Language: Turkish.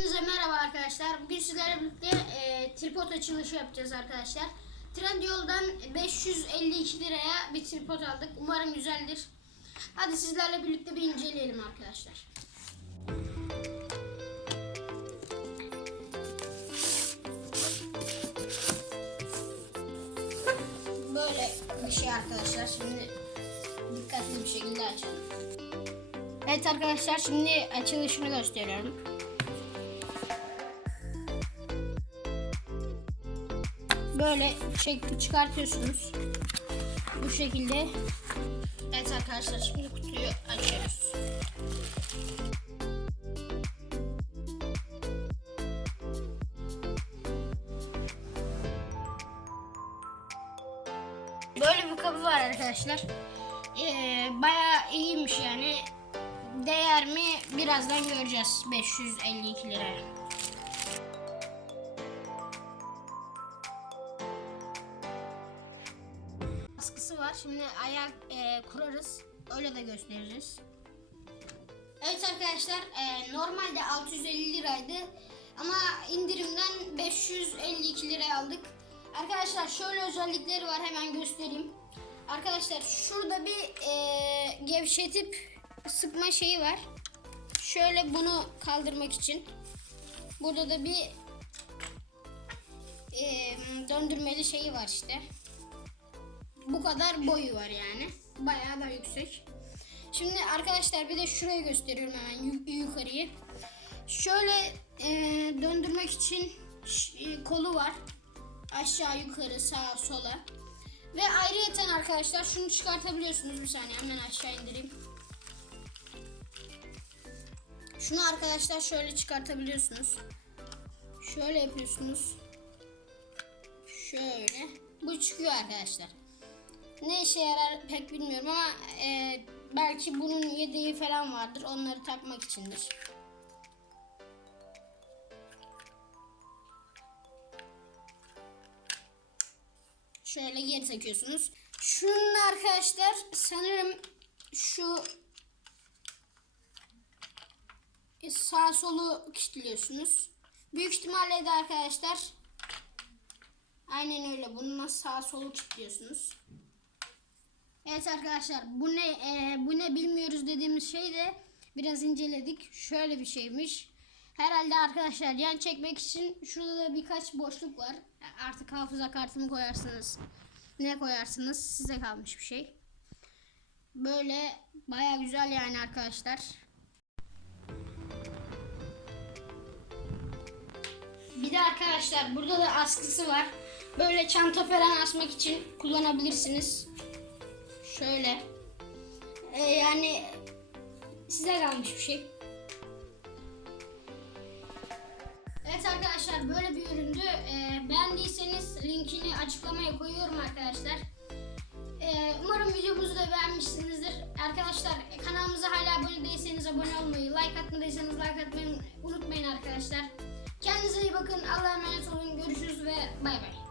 Hepinize merhaba arkadaşlar. Bugün sizlerle birlikte e, tripod açılışı yapacağız arkadaşlar. Trendyol'dan 552 liraya bir tripod aldık. Umarım güzeldir. Hadi sizlerle birlikte bir inceleyelim arkadaşlar. Böyle bir şey arkadaşlar. Şimdi dikkatli bir şekilde açalım. Evet arkadaşlar şimdi açılışını gösteriyorum. Böyle çek çıkartıyorsunuz. Bu şekilde. Evet arkadaşlar şimdi kutuyu açıyoruz. Böyle bir kabı var arkadaşlar. Ee, bayağı iyiymiş yani. Değer mi birazdan göreceğiz 552 liraya. Askısı var. Şimdi ayak e, kurarız. Öyle de gösteririz. Evet arkadaşlar e, normalde 650 liraydı. Ama indirimden 552 liraya aldık. Arkadaşlar şöyle özellikleri var hemen göstereyim. Arkadaşlar şurada bir e, gevşetip sıkma şeyi var. Şöyle bunu kaldırmak için. Burada da bir e, döndürmeli şeyi var işte. Bu kadar boyu var yani. Bayağı da yüksek. Şimdi arkadaşlar bir de şurayı gösteriyorum hemen yu- yukarıyı. Şöyle e, döndürmek için e, kolu var. Aşağı yukarı sağa sola. Ve ayrıyeten arkadaşlar şunu çıkartabiliyorsunuz. Bir saniye hemen aşağı indireyim. Şunu arkadaşlar şöyle çıkartabiliyorsunuz. Şöyle yapıyorsunuz. Şöyle. Bu çıkıyor arkadaşlar. Ne işe yarar pek bilmiyorum ama e, belki bunun yedeği falan vardır. Onları takmak içindir. Şöyle geri takıyorsunuz. Şunun arkadaşlar sanırım şu sağ solu kilitliyorsunuz. Büyük ihtimalle de arkadaşlar aynen öyle. Bununla sağ solu kilitliyorsunuz. Evet arkadaşlar bu ne e, bu ne bilmiyoruz dediğimiz şey de biraz inceledik. Şöyle bir şeymiş. Herhalde arkadaşlar yan çekmek için şurada da birkaç boşluk var. Artık hafıza kartımı koyarsınız. Ne koyarsınız size kalmış bir şey. Böyle baya güzel yani arkadaşlar. Bir de arkadaşlar burada da askısı var. Böyle çanta falan asmak için kullanabilirsiniz. Şöyle. Ee, yani size kalmış bir şey. Evet arkadaşlar böyle bir üründü. Ee, beğendiyseniz linkini açıklamaya koyuyorum arkadaşlar. Ee, umarım videomuzu da beğenmişsinizdir. Arkadaşlar kanalımıza hala abone değilseniz abone olmayı, like atmadıysanız like atmayı unutmayın arkadaşlar. Kendinize iyi bakın. Allah'a emanet olun. Görüşürüz ve bay bay.